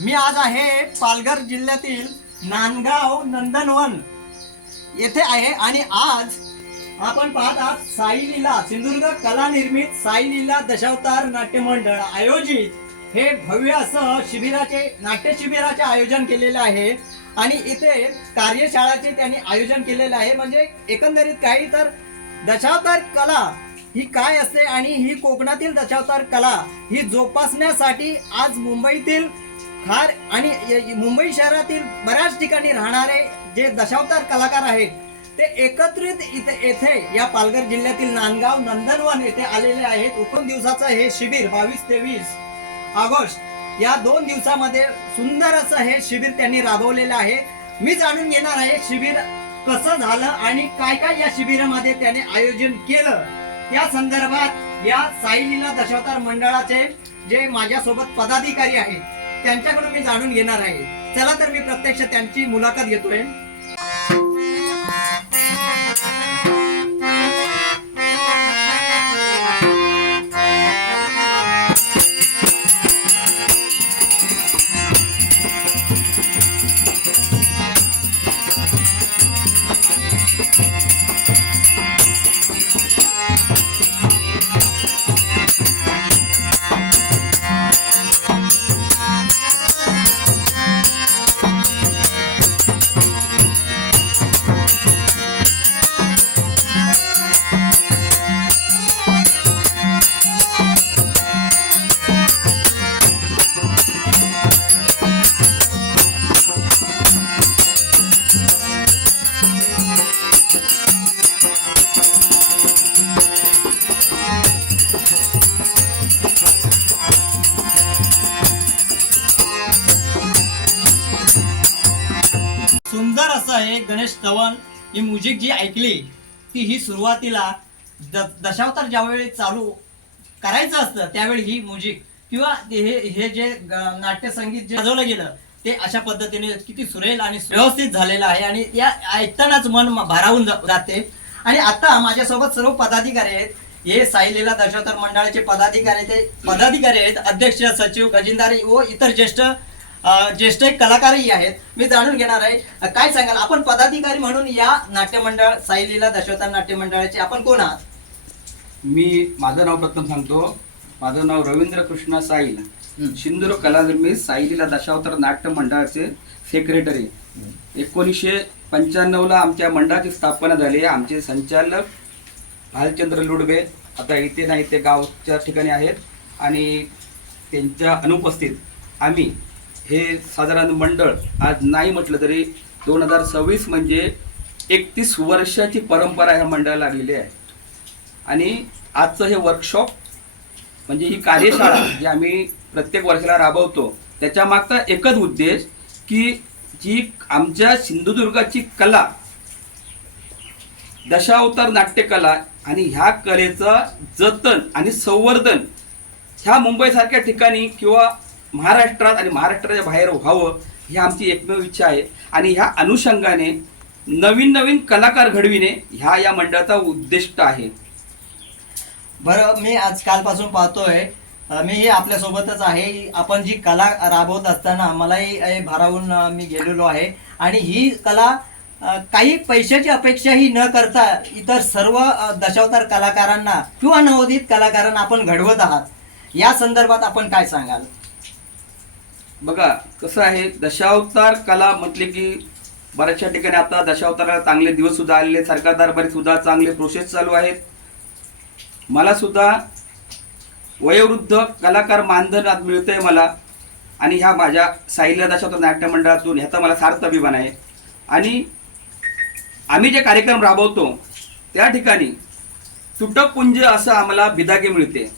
मी आज आहे पालघर जिल्ह्यातील नांदगाव नंदनवन येथे आहे आणि आज आपण पाहत आहात साई लीला सिंधुदुर्ग कला निर्मित साई लीला दशावतार नाट्य मंडळ आयोजित हे भव्य असं नाट्य शिबिराचे आयोजन केलेले आहे आणि इथे कार्यशाळाचे त्यांनी आयोजन केलेले आहे। म्हणजे एकंदरीत काही तर दशावतार कला ही काय असते आणि ही कोकणातील दशावतार कला ही जोपासण्यासाठी आज मुंबईतील खार आणि मुंबई शहरातील बऱ्याच ठिकाणी राहणारे जे दशावतार कलाकार आहेत ते एकत्रित येथे या पालघर जिल्ह्यातील नांदगाव नंदनवन येथे आलेले आहेत। 2 दिवसाचं हे शिबिर 22-23 ऑगस्ट या 2 दिवसामध्ये सुंदर असं हे शिबिर त्यांनी राबवलेलं आहे। मी जाणून घेणार आहे शिबिर कसं झालं आणि काय काय या शिबिरामध्ये त्याने आयोजन केलं त्या संदर्भात या साई लीला दशावतार मंडळाचे जे माझ्यासोबत पदाधिकारी आहेत त्यांच्याकडून मी जाणून घेणार आहे। चला तर मी प्रत्यक्ष त्यांची मुलाखत घेतोय। सुंदर असं आहे गणेश स्तवन ही म्युझिक जी ऐकली ती ही सुरुवातीला दशावतार ज्यावेळी चालू करायचं असतं त्यावेळी ही म्युझिक किंवा हे जे नाट्यसंगीत जे वाजवलं गेलं ते अशा पद्धतीने किती सुरेल आणि व्यवस्थित झालेलं आहे आणि या ऐकतानाच मन भारावून जाते। आणि आता माझ्यासोबत सर्व पदाधिकारी आहेत, हे साई लीला दशावतार मंडळाचे पदाधिकारी आहेत, अध्यक्ष सचिव खजिनदार व इतर ज्येष्ठ कलाकारही आहेत। मी जाणून घेणार आहे काय सांगाल आपण पदाधिकारी म्हणून या नाट्य मंडळ साई लीला दशावतार नाट्य मंडळाचे आपण कोण आहात? माझं नाव प्रथम सांगतो। माझं नाव रवींद्र कृष्ण साईल, सिंधुदुर्ग कला निर्मित साई लीला दशावतार नाट्य मंडळाचे सेक्रेटरी। 1995 ला आमच्या मंडळाची स्थापना झाली। आमचे संचालक भालचंद्र लुडबे आता इथे नाही, ते गावच्या ठिकाणी आहेत आणि त्यांच्या अनुपस्थित आम्ही हे साधारण मंडळ आज नाही म्हटलं तरी 2026 म्हणजे 31 वर्षाची परंपरा ह्या मंडळाला लागलेली आहे। आणि आजचं हे वर्कशॉप म्हणजे ही कार्यशाळा जी आम्ही प्रत्येक वर्षाला राबवतो त्याच्या मागचा एकच उद्देश की जी आमच्या सिंधुदुर्गाची कला दशावतार नाट्यकला आणि ह्या कलेचं जतन आणि संवर्धन ह्या मुंबईसारख्या ठिकाणी किंवा महाराष्ट्रात आणि महाराष्ट्राच्या बाहेर व्हावं ही आमची एकमेव इच्छा आहे। आणि ह्या अनुषंगाने नवीन कलाकार घडविणे ह्या या मंडळाचा उद्दिष्ट आहे। बरं, मी आज कालपासून पाहतोय मी आपल्यासोबतच आहे। आपण जी कला राबवत असताना मलाही भारावून मी गेलेलो आहे आणि ही कला काही पैशाची अपेक्षाही न करता इतर सर्व दशावतार कलाकारांना किंवा नवोदित कलाकारांना आपण घडवत आहात, या संदर्भात आपण काय सांगाल? बघा कसं आहे, दशावतार कला म्हटले की बऱ्याचशा ठिकाणी आता दशावताराला चांगले दिवस सुद्धा आलेले, सरकार दरबारी सुद्धा चांगले प्रोसेस चालू आहेत। मला सुद्धा वयोवृद्ध कलाकार मानधन आज मिळतंय मला आणि ह्या माझ्या साई लीला दशावतार नाट्य मंडळातून ह्याचा मला सार्थ अभिमान आहे। आणि आम्ही जे कार्यक्रम राबवतो त्या ठिकाणी तुटपुंज असं आम्हाला बिदागे मिळते।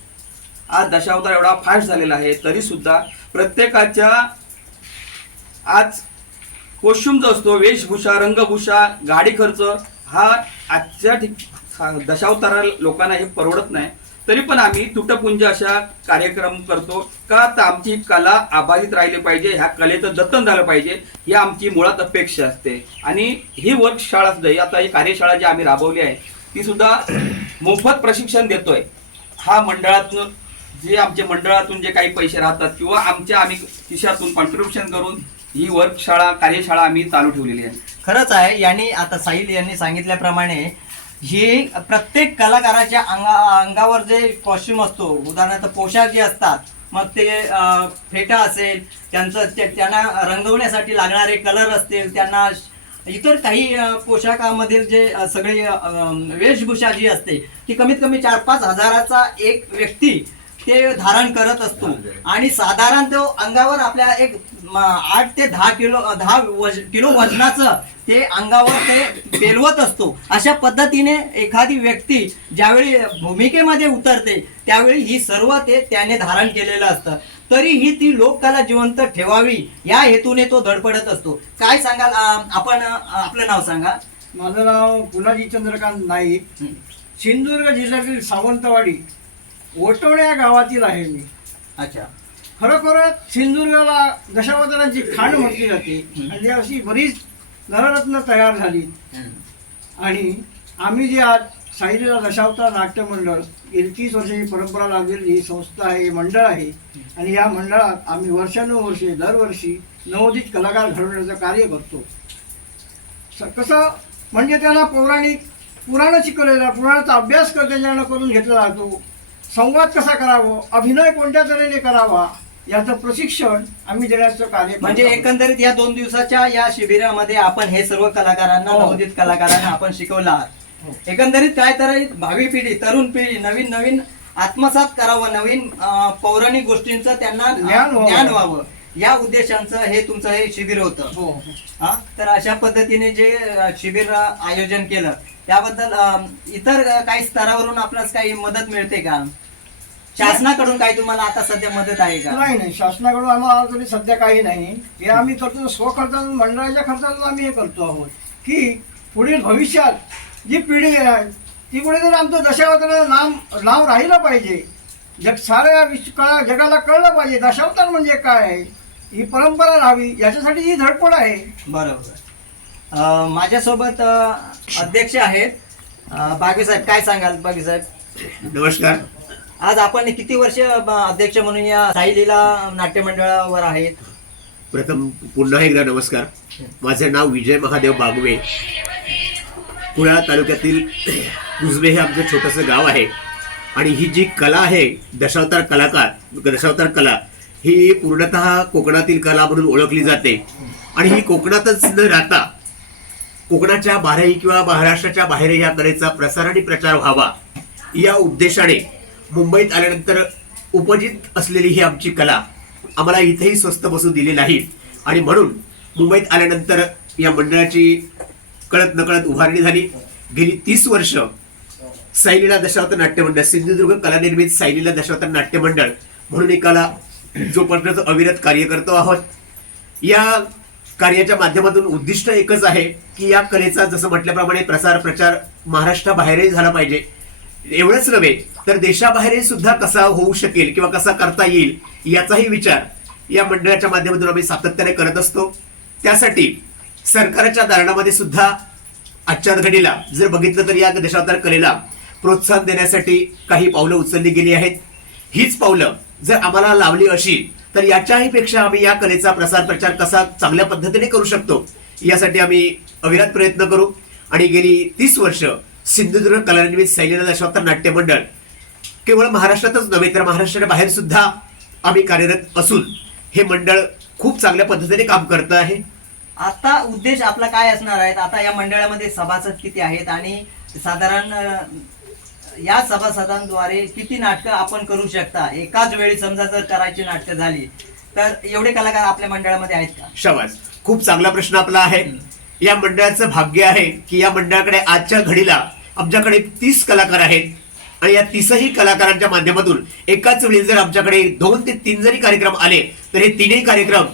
आज दशावतार एवढा फास्ट झालेला आहे तरी सुद्धा प्रत्येकाच्या आज कोशुम जो असतो, वेशभूषा, रंगभूषा, गाडी खर्च हा आजच्या दशावतारा लोकांना हे परवडत नाही, तरी पण आम्ही तुटपुंज अशा कार्यक्रम करतो का तर आमची कला अबाधित राहिली पाहिजे, ह्या कलेचं जतन झालं पाहिजे ही आमची मुळात अपेक्षा असते। आणि ही वर्कशाळा सुद्धा आता ही कार्यशाळा जी आम्ही राबवली आहे ती सुद्धा मोफत प्रशिक्षण देतोय। हा मंडळातून जे आमच्या मंडळातून जे काही पैसे राहतात किंवा आम्ही खिशातून कॉन्ट्रीब्युशन करून ही वर्गशाळा कार्यशाळा आम्ही चालू ठेवलेली आहे. खरंच आहे. यांनी आता साहिल यांनी सांगितल्याप्रमाणे ही प्रत्येक कलाकाराच्या अंगावर जे कॉस्ट्युम असतो, उदाहरणार्थ पोशाख जे असतात, मग ते फेटा असेल, त्यांना रंगवण्यासाठी लागणारे कलर असतील, त्यांना इतर काही पोशाखामधील जे सगळी वेशभूषा जी असते ती कमीत कमी 4-5 हजाराचा एक व्यक्ती ते धारण करत असतो आणि साधारण तो अंगावर आपल्या एक 8 ते 10 किलो वजनाचं ते अंगावर ते पेलवत असतो. अशा पद्धतीने एखादी व्यक्ती ज्यावेळी भूमिकेमध्ये उतरते त्यावेळी ही सर्व ते त्याने धारण केलेलं असतं. तरीही ती लोककला जिवंत ठेवावी या हेतूने तो धडपडत असतो. काय सांगाल आपण? आपलं नाव सांगा. माझं नाव पुनाजी चंद्रकांत नाईक, सिंधुदुर्ग जिल्ह्यातील सावंतवाडी ओटवणे या गावातील आहे मी. अच्छा. खरोखरच सिंधुदुर्गाला दशावतारांची खाण म्हटली जाते आणि अशी बरीच नररत्न तयार झाली. आणि आम्ही जे आज साईलीला दशावतार नाट्य मंडळ गेली 30 वर्षाची परंपरा लाभलेली संस्था आहे, मंडळ आहे. आणि या मंडळात आम्ही वर्षानुवर्षे दरवर्षी नवोदित कलाकार घडवण्याचं कार्य करतो. कसं म्हणजे त्यांना पुराणं शिकवलेलं, पुराणाचा अभ्यास त्यांच्याकडनं करून घेतला जातो. संवाद कसा करावा, अभिनय कोणत्या तऱ्हेने करावा याचं प्रशिक्षण आम्ही देण्याचं कार्य. म्हणजे एकंदरीत या 2 दिवसाच्या या शिबिरामध्ये आपण हे सर्व कलाकारांना, नवोदित कलाकारांना आपण शिकवलं आहात. एकंदरीत काय तर भावी पिढी, तरुण पिढी नवीन आत्मसात करावं, नवीन पौराणिक गोष्टींचं त्यांना ज्ञान व्हावं या उद्देशांचं हे तुमचं हे शिबिर होतं. हा, तर अशा पद्धतीने जे शिबिर आयोजन केलं त्याबद्दल इतर काही स्तरावरून आपल्यास काही मदत मिळते का? शासनाकडून काही तुम्हाला आता सध्या मदत आहे का? नाही, शासनाकडून आम्हाला तरी सध्या काही नाही. हे आम्ही करतो स्वखर्चातून, मंडळाच्या खर्चातून आम्ही हे करतो आहोत की पुढील भविष्यात जी पिढी आहे ती कुठेतरी आमचं दशावताराचं नाव राहिलं पाहिजे. साऱ्या जगाला कळलं पाहिजे दशावतार म्हणजे काय आहे, ही परंपरा राहावी याच्यासाठी ही धडपड आहे. बरोबर. माझ्यासोबत अध्यक्ष आहेत बागे साहेब. काय सांगाल बागे साहेब? नमस्कार. आज आपण किती वर्ष अध्यक्ष म्हणून या साईलीला नाट्य मंडळावर आहेत? प्रथम पुन्हा एकदा नमस्कार. माझे नाव विजय महादेव बागवे. कुडाळ तालुक्यातील कुजबे हे आमचं छोटंसं गाव आहे. आणि ही जी कला आहे दशावतार कला ही पूर्णतः कोकणातील कला म्हणून ओळखली जाते. आणि ही कोकणातच न राहता कोकणाच्या बाहेरही किंवा महाराष्ट्राच्या बाहेर या कलेचा प्रसार आणि प्रचार व्हावा या उद्देशाने मुंबईत आल्यानंतर उपजित असलेली ही आमची कला आम्हाला इथेही स्वस्त बसू दिली नाही. आणि म्हणून मुंबईत आल्यानंतर या मंडळाची कळत नकळत उभारणी झाली. गेली 30 वर्ष साईलीला दशावतार नाट्य मंडळ, सिंधुदुर्ग कला निर्मित साईलीला दशावतार नाट्य मंडळ म्हणून एकाला जोपर्यंत अविरत कार्य करतो आहोत. या कार्याच्या माध्यमातून उद्दिष्ट एकच आहे की या कलेचा जसं म्हटल्याप्रमाणे प्रसार प्रचार महाराष्ट्राबाहेरही झाला पाहिजे. एवढंच नव्हे तर देशाबाहेरही सुद्धा कसा होऊ शकेल किंवा कसा करता येईल याचाही विचार या मंडळाच्या माध्यमातून आम्ही सातत्याने करत असतो. त्यासाठी सरकारच्या दालनामध्ये सुद्धा आजच्या घडीला जर बघितलं तर या दशावतार कलेला प्रोत्साहन देण्यासाठी काही पावलं उचलली गेली आहेत. हीच पावलं जर आम्हाला लावली अशी तर याच्याही पेक्षा आम्ही या कलेचा प्रसार प्रचार कसा चांगल्या पद्धतीने करू शकतो यासाठी आम्ही अविरत प्रयत्न करू. आणि गेली 30 वर्ष सिंधुदुर्ग कला निर्मित साईलीला दशावतार नाट्य मंडळ केवळ महाराष्ट्रातच नव्हे तर महाराष्ट्राच्या बाहेर सुद्धा आम्ही कार्यरत असून हे मंडळ खूप चांगल्या पद्धतीने काम करत आहे. आता उद्देश आपला काय असणार आहे? आता या मंडळामध्ये सभासद किती आहेत आणि साधारण या सभासदांद्वारे किती नाटकं आपण करू शकता? एकाच वेळी समजा जर करायची नाटकं झाली तर एवढे कलाकार आपल्या मंडळामध्ये आहेत का? शाबास, खूप चांगला प्रश्न आपला आहे. या मंडळाचं भाग्य आहे की या मंडळाकडे आजच्या घडीला आमच्याकडे 30 कलाकार आहेत. आणि या 30ही कलाकारांच्या माध्यमातून एकाच वेळी जर आमच्याकडे 2 ते 3 जरी कार्यक्रम आले तर हे 3ही कार्यक्रम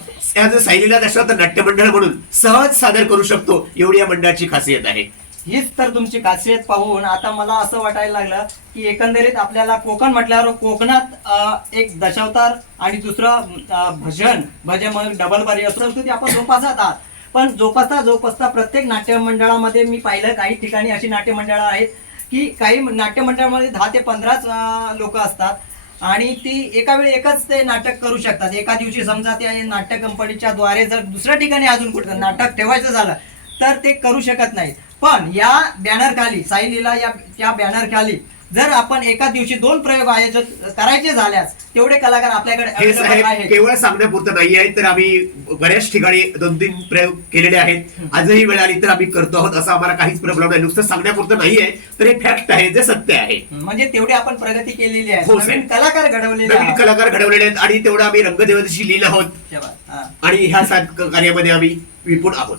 साईलीला दशावतार नाट्य मंडळ म्हणून सहज सादर करू शकतो. एवढी या मंडळाची खासियत आहे. हीच तर तुमची खासियत पाहून आता मला असं वाटायला लागलं की एकंदरीत आपल्याला कोकण म्हटल्यावर कोकणात एक दशावतार आणि दुसरं भजन मग डबल बारी असं संस्कृती आपण जोपासत आहात. पण जोपासता प्रत्येक नाट्य मंडळामध्ये मी पाहिलं काही ठिकाणी अशी नाट्य मंडळं आहेत की काही नाट्य मंडळामध्ये 10 ते 15 लोक असतात आणि ती एका वेळी एकच ते नाटक करू शकतात. एका दिवशी समजा त्या नाट्य कंपनीच्या द्वारे जर दुसऱ्या ठिकाणी अजून कुठं नाटक ठेवायचं झालं तर ते करू शकत नाहीत. पण या बॅनर खाली, साई लीला या बॅनर खाली जर आपण एका दिवशी 2 प्रयोग आयोजित करायचे झाल्यास तेवढे कलाकार आपल्याकडे हे available साहेब आहेत. केवळ सांगण्यापुरतं नाही आहे, तर आम्ही बऱ्याच ठिकाणी 2-3 प्रयोग केलेले आहेत. आजही वेळ आली तर आम्ही करतो आहोत, असं आम्हाला काहीच प्रॉब्लेम नाही. नुसतं सांगण्यापुरतं नाही आहे, तर हे फॅक्ट आहे, जे सत्य आहे. म्हणजे तेवढी आपण प्रगती केलेली आहे, हो, नवीन साहेब. कलाकार घडवलेले नवीन आहेत. कलाकार घडवलेले आहेत आणि तेवढं आम्ही रंगदेवतेशी लिहिलं आहोत तेव्हा, हा. आणि ह्या कार्यामध्ये आम्ही विपुल आहोत.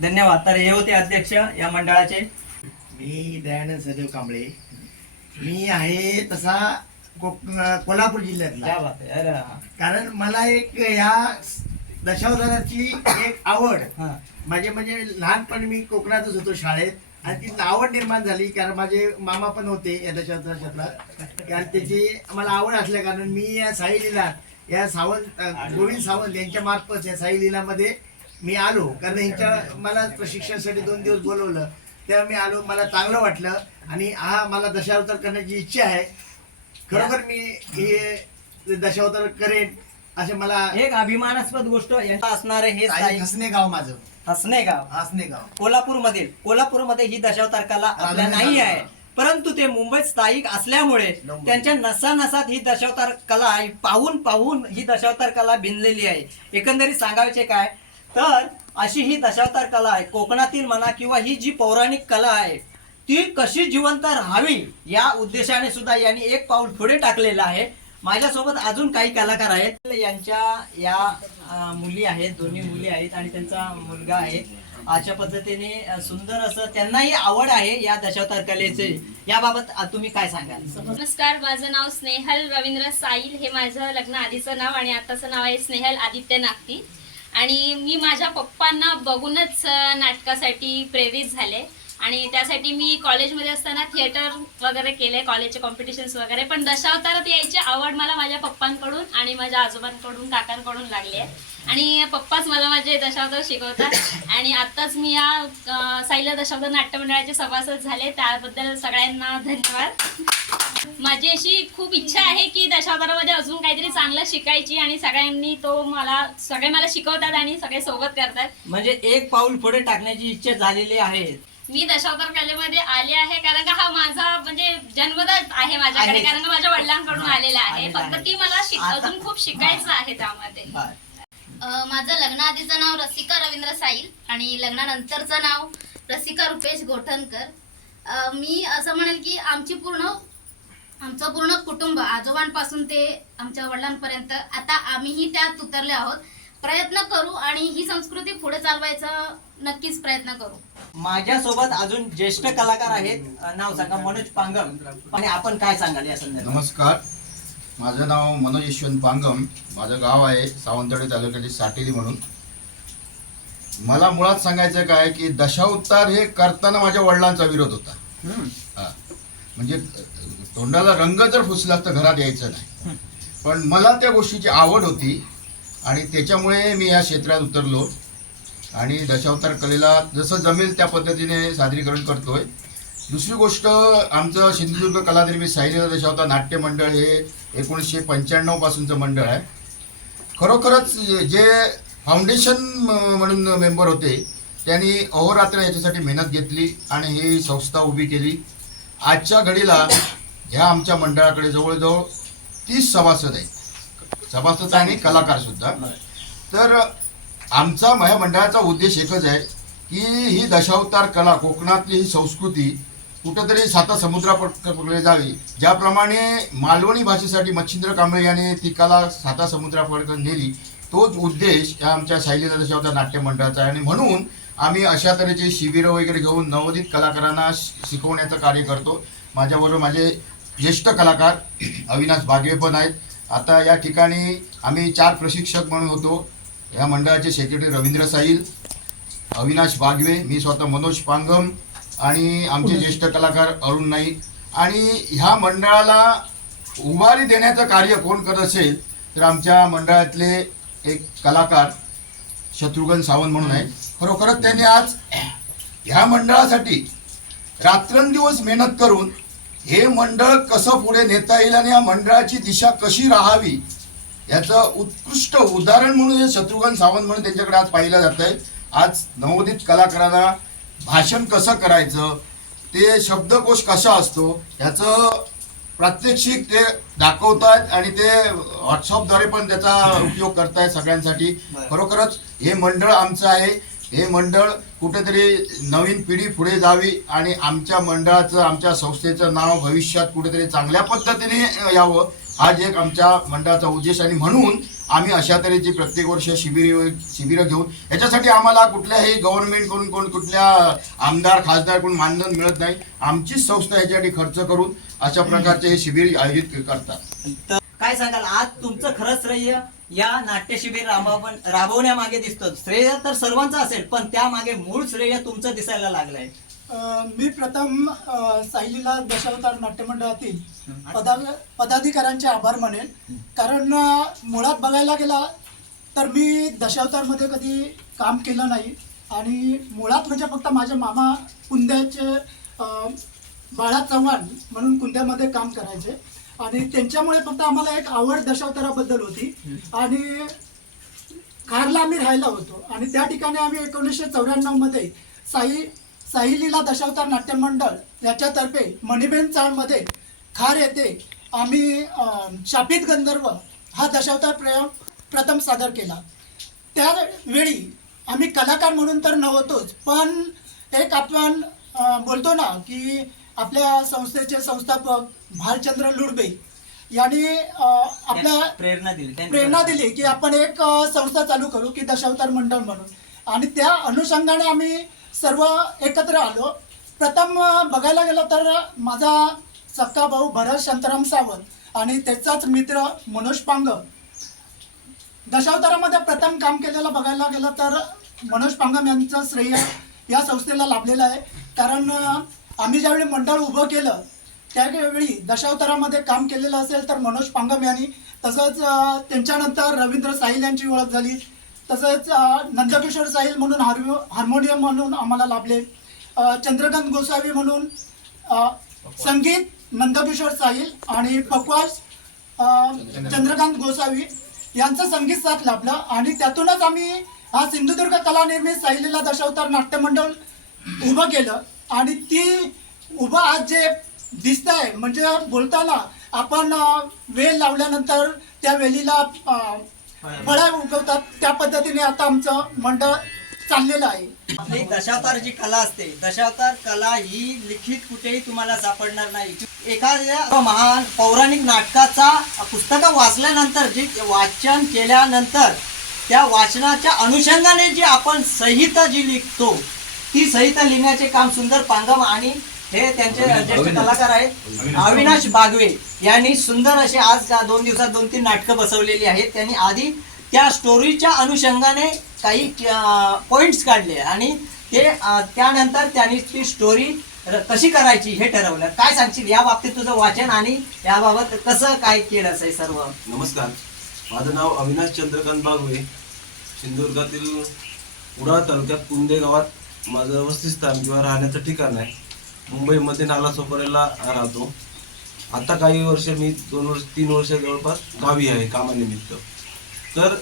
धन्यवाद. तर हे होते अध्यक्ष या मंडळाचे. मी दयानंद सदैव कांबळे. मी आहे तसा कोल्हापूर जिल्ह्यातला. क्या बात आहे. अरे हा. कारण मला एक ह्या दशावताराची एक आवड हा. म्हणजे लहानपणी मी कोकणातच होतो शाळेत आणि ती आवड निर्माण झाली कारण माझे मामा पण होते या दशावतार क्षेत्रात आणि त्याची मला आवड असल्या कारण मी या साई लीला या सावंत गोविंद सावंत यांच्या मार्फत या साई लीलामध्ये मी आलो. कारण यांच्या मला प्रशिक्षणासाठी 2 दिवस बोलवलं तेव्हा मी आलो. मला चांगलं वाटलं आणि हा मला दशावतार करण्याची इच्छा आहे. खरोखर मी हे दशावतार करेन असे मला. एक अभिमानास्पद गोष्ट यांचा असणारे हे साई हसनेगाव माझं हसनेगाव हसनेगाव कोल्हापूरमध्ये ही दशावतार कला आपल्या नाही आहे, परंतु ते मुंबईत स्थायिक असल्यामुळे त्यांच्या नसानसात ही दशावतार कला पाहून ही दशावतार कला भिनलेली आहे. एकंदरीत सांगायचे काय तर अशी ही दशावतार कला आहे कोकणातील म्हणा किंवा ही जी पौराणिक कला आहे ती कशी जिवंत राहावी या उद्देशाने सुद्धा यांनी एक पाऊल पुढे टाकलेलं आहे. माझ्यासोबत अजून काही कलाकार आहेत. यांच्या या मुली आहेत, 2 मुली आहेत आणि त्यांचा मुलगा आहे. अशा पद्धतीने सुंदर असं त्यांनाही आवड आहे या दशावतार कलेचे. याबाबत तुम्ही काय सांगाल? नमस्कार, माझं नाव स्नेहल रवींद्र साईल. हे माझं लग्न आधीचं नाव आणि आताचं नाव आहे स्नेहल आदित्य नागती. आणि मी माझ्या पप्पांना बघूनच नाटकासाठी प्रेरित झाले आणि त्यासाठी मी कॉलेजमध्ये असताना थिएटर वगैरे केले, कॉलेजचे कॉम्पिटिशन्स वगैरे. पण दशावतारात यायची आवड मला माझ्या पप्पांकडून आणि माझ्या आजोबांकडून, काकांकडून लागली आहे. आणि पप्पाच मला माझे दशावतार शिकवतात. आणि आत्ताच मी या साईला दशावतार नाट्य मंडळाचे सभासद झाले, त्याबद्दल सगळ्यांना धन्यवाद. माझी अशी खूप इच्छा आहे की दशावतारामध्ये अजून काहीतरी चांगलं शिकायची आणि सगळे मला शिकवतात आणि सगळे सोबत करतात. म्हणजे एक पाऊल पुढे टाकण्याची इच्छा झालेली आहे. मी दशावतार कलेमध्ये आले आहे कारण का हा माझा म्हणजे जन्मदात आहे माझ्याकडे, कारण का माझ्या वडिलांकडून आलेला आहे. फक्त ती मला अजून खूप शिकायचं आहे त्यामध्ये. माझं लग्नाआधीचं नाव रसिका रवींद्र साईल आणि लग्नानंतरचं नाव रसिका रुपेश गोठणकर. मी असं म्हणेल की आमचं पूर्ण कुटुंब आजोबांपासून ते आमच्या वडिलांपर्यंत आता आम्हीही त्यात उतरले आहोत. प्रयत्न करू आणि ही संस्कृती पुढे चालवायचा नक्कीच प्रयत्न करू. माझ्यासोबत अजून ज्येष्ठ कलाकार आहेत. नाव सांगा. मनोज पांगम. आणि आपण काय सांगाल या संदर्भात? नमस्कार, माझं नाव मनोज यशवंत पांगम. माझं गाव आहे सावंतवाडी तालुक्यातील साटेली म्हणून. मला मुळात सांगायचं काय की दशावतार हे करताना माझ्या वडिलांचा विरोध होता. म्हणजे तोंडाला रंग जर फुसला तर घरात यायचं नाही. पण मला त्या गोष्टीची आवड होती आणि त्याच्यामुळे मी या क्षेत्रात उतरलो आणि दशावतार कलेला जसं जमेल त्या पद्धतीने सादरीकरण करतोय. दुसरी गोष्ट, आमचं सिंधुदुर्ग कलानिर्मित साई लीला दशावतार नाट्य मंडळ हे 1995 पासूनचं मंडळ आहे. खरोखरच जे फाउंडेशन म्हणून मेंबर होते त्यांनी अहोरात्र याच्यासाठी मेहनत घेतली आणि ही संस्था उभी केली. आजच्या घडीला ह्या आमच्या मंडळाकडे जवळजवळ 30 सभासद आहेत, सभासद आणि कलाकार सुद्धा. तर आमचा ह्या मंडळाचा उद्देश एकच आहे की ही दशावतार कला, कोकणातली ही संस्कृती कुठंतरी साता समुद्रापकडे जावी. ज्याप्रमाणे मालवणी भाषेसाठी मच्छिंद्र कांबळे यांनी ती कला साता समुद्राकडे नेली, तोच उद्देश या आमच्या साई लीला दशावतार नाट्य मंडळाचा आहे. आणि म्हणून आम्ही अशा तऱ्हेचे शिबिरं वगैरे घेऊन नवोदित कलाकारांना शिकवण्याचं कार्य करतो. माझ्याबरोबर माझे ज्येष्ठ कलाकार अविनाश बागवे पण आहेत. आता या ठिकाणी आम्ही 4 प्रशिक्षक म्हणून होतो. या मंडळाचे सेक्रेटरी रवींद्र साईल, अविनाश बागवे, मी स्वतः मनोज पांगम आणि आमचे ज्येष्ठ कलाकार अरुण नाईक. आणि ह्या मंडळाला उभारी देण्याचं कार्य कोण करत असेल तर आमच्या मंडळातले एक कलाकार शत्रुघ्न सावंत म्हणून आहे. खरोखरच त्यांनी आज ह्या मंडळासाठी रात्रंदिवस मेहनत करून हे मंडळ कसं पुढे नेता येईल आणि या मंडळाची दिशा कशी राहावी याचं उत्कृष्ट उदाहरण म्हणून हे शत्रुघ्न सावंत म्हणून त्यांच्याकडे आज पाहिलं जात आहे. आज नवोदित कलाकारांना भाषण कसं करायचं, ते शब्दकोश कसा असतो याचं प्रात्यक्षिक ते दाखवतायत आणि ते व्हॉट्सअपद्वारे पण त्याचा उपयोग करतायत सगळ्यांसाठी. खरोखरच हे मंडळ आमचं आहे. हे मंडळ कुठेतरी नवीन पिढी पुढे जावी आणि आमच्या मंडळाचं, आमच्या संस्थेचं नाव भविष्यात कुठेतरी चांगल्या पद्धतीने यावं हाच एक आमच्या मंडळाचा उद्देश. आणि म्हणून आम्ही अशा तऱ्हेची प्रत्येक वर्ष शिबिरं घेऊन, याच्यासाठी आम्हाला कुठल्याही गव्हर्नमेंटकडून कुठल्या आमदार खासदारकडून मानधन मिळत नाही. आमचीच संस्था याच्यासाठी खर्च करून अशा प्रकारचे हे शिबिर आयोजित करतात. तर काय सांगाल, आज तुमचं खरंच श्रेय या नाट्य शिबिर राबवण्यामागे दिसतं. श्रेय तर सर्वांचं असेल, पण त्यामागे मूळ श्रेय तुमचं दिसायला लागलंय. मी प्रथम साईलीला दशावतार नाट्यमंडळातील पदाधिकाऱ्यांचे आभार मानेन. कारण मुळात बघायला गेला तर मी दशावतारमध्ये कधी काम केलं नाही आणि मुळात म्हणजे फक्त माझे मामा कुंद्याचे बाळा चव्हाण म्हणून कुंद्यामध्ये काम करायचे आणि त्यांच्यामुळे फक्त आम्हाला एक आवड दशावताराबद्दल होती आणि खारला आम्ही राहायला होतो आणि त्या ठिकाणी आम्ही 1994 मध्ये साईलीला दशावतार नाट्यमंडळ याच्यातर्फे मणिबेन चाळमध्ये खार येथे आम्ही शापित गंधर्व हा दशावतार प्रथम सादर केला. त्यावेळी आम्ही कलाकार म्हणून तर नव्हतोच, पण एक आपण बोलतो ना की आपल्या संस्थेचे संस्थापक भालचंद्र लुडबे यांनी आपल्या प्रेरणा दिली की आपण एक संस्था चालू करू की दशावतार मंडळ म्हणून. आणि त्या अनुषंगाने आम्ही सर्व एकत्र आलो. प्रथम बघायला गेलं तर माझा सक्का भाऊ भरत शांताराम सावंत आणि त्याचाच मित्र मनोज पांगम, दशावतारामध्ये प्रथम काम केलेलं बघायला गेलं तर मनोज पांगम यांचं श्रेय या संस्थेला लाभलेलं आहे. कारण आम्ही ज्यावेळी मंडळ उभं केलं त्यावेळी दशावतारामध्ये काम केलेलं असेल तर मनोज पांगम यांनी, तसंच त्यांच्यानंतर रवींद्र साहिल यांची ओळख झाली, तसंच नंदकिशोर साहिल म्हणून हार्मोनियम म्हणून आम्हाला लाभले, चंद्रकांत गोसावी म्हणून संगीत नंदकिशोर साहिल आणि पकवास चंद्रकांत गोसावी यांचं संगीत साथ लाभलं. आणि त्यातूनच आम्ही हा सिंधुदुर्ग कला निर्मित साईलीला दशावतार नाट्यमंडळ उभं केलं. आणि ती उभं आज जे दिसत आहे म्हणजे बोलताना आपण वेल लावल्यानंतर त्या वेलीला फळं उगवतात, त्या पद्धतीने आता आमचं मंडळ चाललेलं आहे. आपली दशावतार जी कला असते, दशावतार कला ही लिखित कुठेही तुम्हाला सापडणार नाही. एखाद्या महान पौराणिक नाटकाचा पुस्तकं वाचल्यानंतर, जे वाचन केल्यानंतर त्या वाचनाच्या अनुषंगाने जी आपण संहिता जी लिखतो, ती संहिता लिहिण्याचे काम सुंदर पांगम आणि हे त्यांचे ज्येष्ठ कलाकार आहेत अविनाश बागवे यांनी सुंदर असे आज 2 दिवसात 2-3 नाटकं बसवलेली आहेत. त्यांनी आधी त्या स्टोरीच्या अनुषंगाने काही पॉइंट्स काढले आणि ते त्यानंतर त्यांनी ती स्टोरी कशी करायची हे ठरवलं. काय सांगशील या बाबतीत तुझं वाचन आणि याबाबत कसं काय केलं आहे सर्व? नमस्कार, माझं नाव अविनाश चंद्रकांत बागवे. सिंधुदुर्गातील कुडाळ तालुक्यात कुंदे गावात माझं वसतिस्थान किंवा राहण्याचं ठिकाण आहे. मुंबईमध्ये नालासोपाऱ्याला राहतो. आता काही वर्ष मी 3 वर्ष जवळपास गावी आहे कामानिमित्त. तर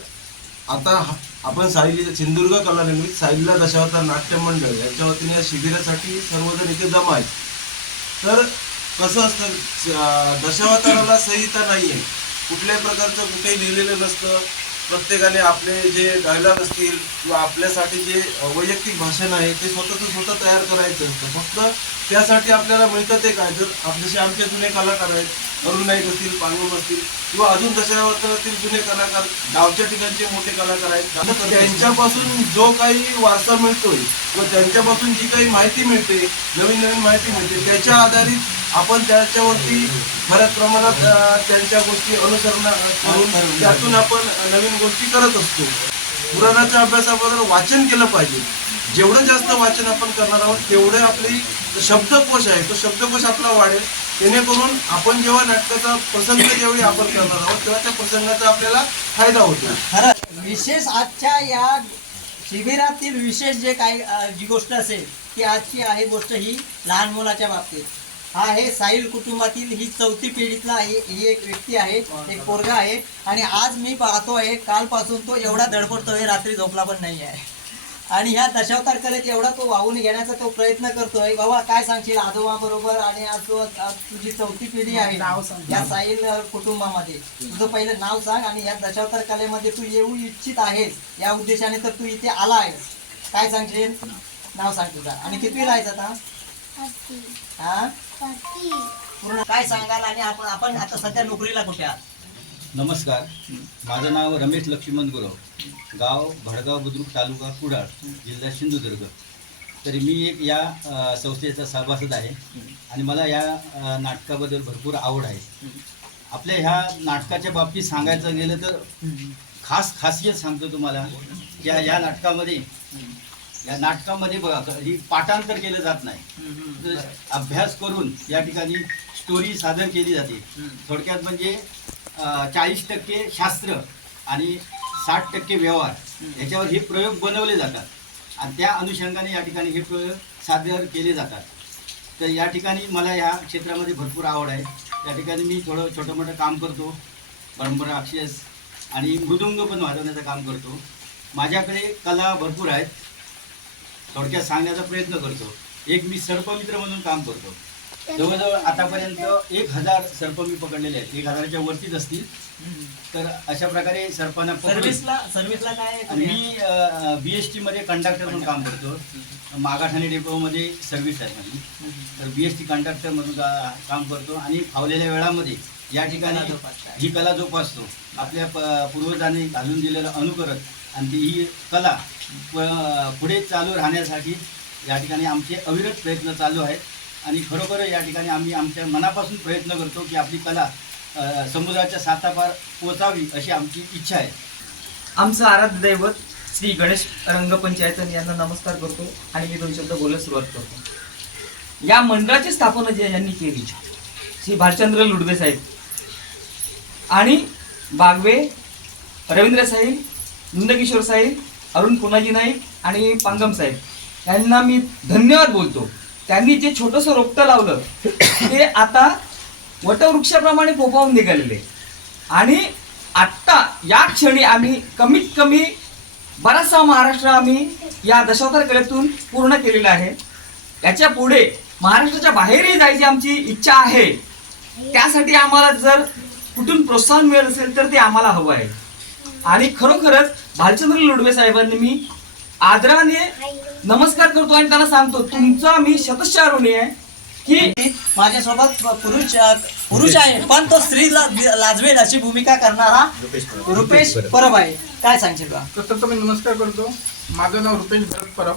आता आपण सिंधुदुर्ग कला निर्मित साईलीला दशावतार नाट्य मंडळ यांच्या वतीने या शिबिरासाठी सर्वजण इथे जमा आहेत. तर कसं असतं, दशावताराला संहिता नाही आहे, कुठल्याही प्रकारचं कुठेही लिहिलेलं नसतं. प्रत्येकाने आपले जे डायलॉग असतील किंवा आपल्यासाठी जे वैयक्तिक भाषण आहे ते स्वतः तयार करायचं असतं. फक्त त्यासाठी आपल्याला मिळतं ते काय, जर जसे आमचे जुने कलाकार आहेत, अरुण नाईक असतील, पांगम असतील किंवा अजून दशावतारातील जुने कलाकार, गावच्या ठिकाणचे मोठे कलाकार आहेत, त्यांच्यापासून जो काही वारसा मिळतोय किंवा त्यांच्यापासून जी काही माहिती मिळते, नवीन माहिती मिळते, त्याच्या आधारित आपण त्याच्यावरती बऱ्याच प्रमाणात त्यांच्या गोष्टी अनुसरण करून त्यातून आपण नवीन गोष्टी करत असतो. पुराणाच्या अभ्यासाबरोबर वाचन केलं पाहिजे. जेवढं जास्त वाचन आपण करणार आहोत तेवढे आपली शब्दकोश आहे तो शब्दकोश आपला वाढेल. जेणेकरून आपण जेव्हा नाटकाचा प्रसंग ज्यावेळी आपण करणार आहोत तेव्हा त्या प्रसंगाचा आपल्याला फायदा होतो. खरं विशेष आजच्या या शिबिरातील विशेष जे काही जी गोष्ट असेल ती आजची आहे गोष्ट ही लहान मुलाच्या बाबतीत. हा आहे साहिल कुटुंबातील ही 4थी पिढीतला ही एक व्यक्ती आहे, एक पोरगा आहे. आणि आज मी पाहतोय कालपासून तो एवढा धडपडतोय, रात्री झोपला पण नाही आहे. आणि ह्या दशावतार कलेत एवढा तो वाहून घेण्याचा तो प्रयत्न करतोय. बाबा काय सांगशील आजोबा बरोबर आणि आज तुझी 4थी पिढी आहे या साहिल कुटुंबामध्ये. तुझं पहिलं नाव सांग आणि या दशावतार कलेमध्ये तू येऊ इच्छित आहेस या उद्देशाने तर तू इथे आला आहेस. काय सांगशील? नाव सांग तुझा आणि कितवीला आहेस आता? हा पूर्ण काय सांगाल? आणि आपण आता सध्या नोकरीला कुठे आहात? नमस्कार, माझं नाव रमेश लक्ष्मण गुरव, गाव भडगाव बुद्रुक, तालुका कुडाळ, जिल्हा सिंधुदुर्ग. तरी मी एक या संस्थेचा सभासद आहे आणि मला या नाटकाबद्दल भरपूर आवड आहे. आपल्या ह्या नाटकाच्या बाबतीत सांगायचं गेलं तर खासियत सांगतो तुम्हाला. या नाटकामध्ये बघा, ही पाठांतर केलं जात नाही, तर अभ्यास करून या ठिकाणी स्टोरी सादर केली जाते. थोडक्यात म्हणजे 40% शास्त्र आणि 60% व्यवहार याच्यावर हे प्रयोग बनवले जातात आणि त्या अनुषंगाने या ठिकाणी हे प्रयोग सादर केले जातात. तर या ठिकाणी मला या क्षेत्रामध्ये भरपूर आवड आहे. या ठिकाणी मी थोडं छोटं मोठं काम करतो, परंपरा अक्षस आणि मृदुंग पण वाजवण्याचं काम करतो. माझ्याकडे कला भरपूर आहेत, थोडक्यात सांगण्याचा प्रयत्न करतो. एक मी सर्पमित्र म्हणून काम करतो. जवळजवळ आतापर्यंत 1000 सर्प मी पकडलेले आहेत, 1000च्या वरतीच असतील. तर अशा प्रकारे सर्पांना सर्व्हिसला काय? मी BST मध्ये कंडक्टर म्हणून काम करतो. मागाठाणे डेपोमध्ये सर्व्हिस आहे माझी. तर BST कंडक्टर म्हणून काम करतो आणि फावलेल्या वेळामध्ये या ठिकाणी ही कला जोपासतो. आपल्या पूर्वजांनी घालून दिलेलं अनुकरण आणि ही कला पुढे चालू राहण्यासाठी या ठिकाणी आमचे अविरत प्रयत्न चालू आहेत. आणि खरोखर या ठिकाणी आम्ही आमच्या मनापासून प्रयत्न करतो की आपली कला समुद्राच्या सातापार पोचावी अशी आमची इच्छा आहे. आमचं आराध्य दैवत श्री गणेश रंगपंचायत यांना नमस्कार करतो आणि मी 2 शब्द बोलायला सुरुवात करतो. या मंडळाची स्थापना जी यांनी केली श्री भालचंद्र लुडवे साहेब आणि बागवे, रवींद्र साहिल, नंदकिशोर साहिल, अरुण पुनाजी नाईक आणि पांगम साहेब यांना मी धन्यवाद बोलतो. त्यांनी जे छोटंसं रोपटं लावलं ते आता वटवृक्षाप्रमाणे फोफावून निघालेले. आणि आत्ता या क्षणी आम्ही कमीत कमी बराचसा महाराष्ट्र आम्ही या दशावतार कलेतून पूर्ण केलेला आहे. याच्या पुढे महाराष्ट्राच्या बाहेरही जायची आमची इच्छा आहे. त्यासाठी आम्हाला जर कुठून प्रोत्साहन मिळत असेल तर ते आम्हाला हवं आहे. आणि खरोखरच भालचंद्र लुडवे साहेबांनी मी आदराने नमस्कार करतो आणि त्यांना सांगतो तुमचा मी शतशः ऋणी आहे की माझ्यासोबत पुरुष आहे पण तो स्त्रीला लाजवेल अशी भूमिका करणारा रुपेश परब आहे. काय सांगशील बा? तर मी नमस्कार करतो. माझं नाव रुपेश भरत परब.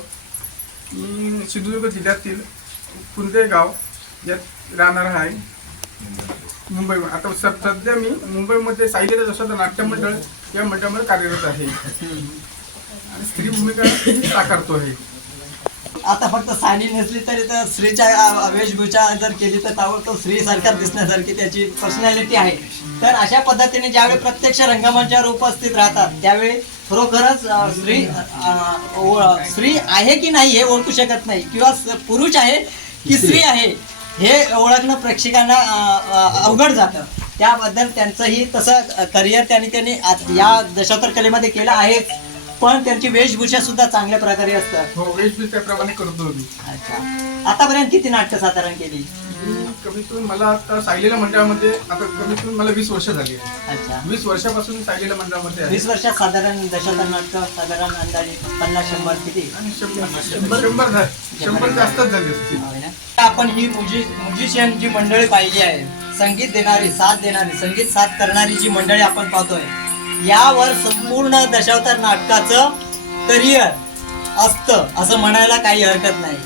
मी सिंधुदुर्ग जिल्ह्यातील कुंदे गाव यात राहणार आहे, मुंबई. आता सध्या मी मुंबईमध्ये साहिल दशावतार नाट्य मंडळ या मंडळामध्ये कार्यरत आहे आणि स्त्री भूमिका साकारतो आहे. आता फक्त साडी नसली तरी तर स्त्रीच्या वेशभूषा जर केली तर ताबडतोब स्त्रीसारख्या दिसण्यासारखी त्याची पर्सनॅलिटी आहे. तर अशा पद्धतीने ज्यावेळी प्रत्यक्ष रंगमंचावर उपस्थित राहतात त्यावेळी खरोखरच स्त्री आहे की नाही हे ओळखू शकत नाही किंवा पुरुष आहे की स्त्री आहे हे ओळखणं प्रेक्षकांना अवघड जातं. त्याबद्दल त्यांचंही तसं करिअर त्यांनी या दशावतार कलेमध्ये केलं आहे. पण त्यांची वेशभूषा सुद्धा चांगल्या प्रकारे असतात. हो, वेशभूषेप्रमाणे करतो मी. अच्छा, आतापर्यंत किती नाटकं साधारण केली? कमीत कमी मला आता सायलीला मंडळामध्ये आता कमीत कमी मला 20 वर्ष झाली. अच्छा, 20 वर्षापासून सायलीला मंडळामध्ये आहे. 20 वर्षात साधारण दशावतार नाटकं साधारण अंदाजे 50-100 किती? आणि 100 जास्तच झाली असतील. आपण ही म्युझिशियन जी मंडळी पाहिली आहे, संगीत देणारी, साथ देणारी, संगीत साथ करणारी जी मंडळी आपण पाहतोय, यावर संपूर्ण दशावतार नाटकाचं करिअर असतं असं म्हणायला काही हरकत नाही.